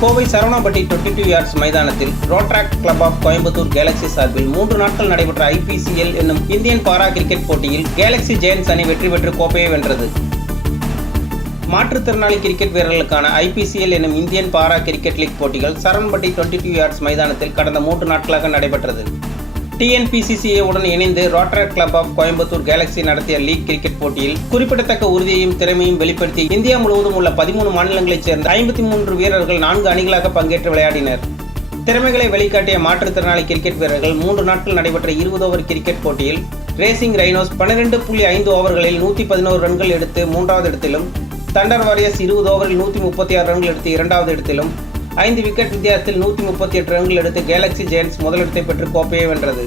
Kovai Saravanampatti twenty two yards மைதானத்தில் Rotaract club of Coimbatore galaxy சார்பில் மூன்று நாட்கள் நடைபெற்ற ஐபிசிஎல் என்னும் இந்தியன் பாரா கிரிக்கெட் போட்டியில் கேலக்ஸி ஜெயன்ஸ் அணி வெற்றி பெற்று கோப்பையை வென்றது. மாற்றுத்திறனாளி கிரிக்கெட் வீரர்களுக்கான ஐபிசிஎல் என்னும் இந்தியன் பாரா கிரிக்கெட் லீக் போட்டிகள் சரவணம்பட்டி டுவெண்ட்டி டூ யார்ட்ஸ் மைதானத்தில் கடந்த மூன்று நாட்களாக நடைபெற்றது. டிஎன்பிசிசிஏ உடன் இணைந்து Rotaract club of Coimbatore galaxy நடத்திய லீக் கிரிக்கெட் போட்டியில் குறிப்பிடத்தக்க உறுதியையும் திறமையும் வெளிப்படுத்தி இந்தியா முழுவதும் உள்ள பதிமூணு மாநிலங்களைச் சேர்ந்த ஐம்பத்தி மூன்று வீரர்கள் நான்கு அணிகளாக பங்கேற்று விளையாடினர். திறமைகளை வெளிக்காட்டிய மாற்றுத்திறனாளி கிரிக்கெட் வீரர்கள் மூன்று நாட்கள் நடைபெற்ற இருபது ஓவர் கிரிக்கெட் போட்டியில் ரேசிங் ரைனோஸ் பன்னிரெண்டு புள்ளி ஐந்து ஓவர்களில் நூற்றி பதினோரு ரன்கள் எடுத்து மூன்றாவது இடத்திலும் தண்டர் வாரியர்ஸ் இருபது ஓவரில் நூற்றி முப்பத்தி ஆறு ரன்கள் எடுத்து இரண்டாவது இடத்திலும் ஐந்து விக்கெட் வித்தியாசத்தில் நூற்றி முப்பத்தி எட்டு ரன்கள் எடுத்து கேலக்ஸி ஜெயன்ஸ் முதலிடத்தை பெற்று கோப்பையை வென்றது.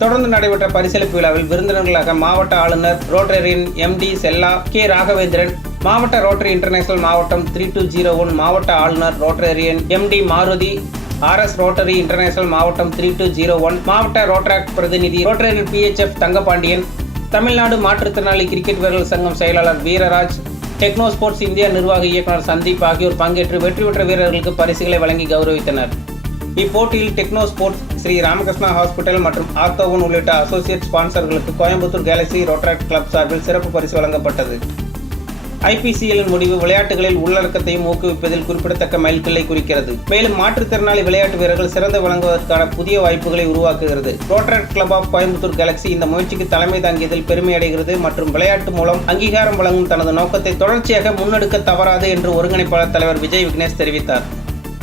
தொடர்ந்து நடைபெற்ற பரிசளிப்பு விழாவில் விருந்தினர்களாக மாவட்ட ஆளுநர் ரோட்டரியின் எம்டி செல்லா கே ராகவேந்திரன் மாவட்ட ரோட்டரி இன்டர்நேஷனல் மாவட்டம் த்ரீ டூ ஜீரோ ஒன் மாவட்ட ஆளுநர் Rotarian MD Maruthi RS Rotary International மாவட்டம் த்ரீ டூ ஜீரோ ஒன் மாவட்ட ரோட்ராக் பிரதிநிதி ரோட்டரியன் பிஹெச்எஃப் தங்கபாண்டியன் தமிழ்நாடு மாற்றுத்திறனாளி கிரிக்கெட் வீரர்கள் சங்கம் செயலாளர் வீரராஜ் டெக்னோ ஸ்போர்ட்ஸ் இந்தியா நிர்வாக இயக்குனர் சந்தீப் ஆகியோர் பங்கேற்று வெற்றி பெற்ற வீரர்களுக்கு பரிசுகளை வழங்கி கௌரவித்தனர். இப்போட்டியில் Techno Sports Sri Ramakrishna hospital மற்றும் ஆர்த்தோவன் உள்ளிட்ட அசோசியேட் ஸ்பான்சர்களுக்கு கோயம்புத்தூர் கேலக்ஸி ரோட்டராக்ட் கிளப் சார்பில் சிறப்பு பரிசு வழங்கப்பட்டது. ஐபிசிஎல்லின் முடிவு விளையாட்டுகளில் உள்ளடக்கத்தையும் ஊக்குவிப்பதில் குறிப்பிடத்தக்க மைல்கல்லை குறிக்கிறது. மேலும் மாற்றுத்திறனாளி விளையாட்டு வீரர்கள் சிறந்து வழங்குவதற்கான புதிய வாய்ப்புகளை உருவாக்குகிறது. Rotaract club of Coimbatore Galaxy இந்த முயற்சிக்கு தலைமை தாங்கியதில் பெருமை அடைகிறது மற்றும் விளையாட்டு மூலம் அங்கீகாரம் வழங்கும் தனது நோக்கத்தை தொடர்ச்சியாக முன்னெடுக்க தவறாது என்று ஒருங்கிணைப்பாளர் தலைவர் விஜய் விக்னேஷ் தெரிவித்தார்.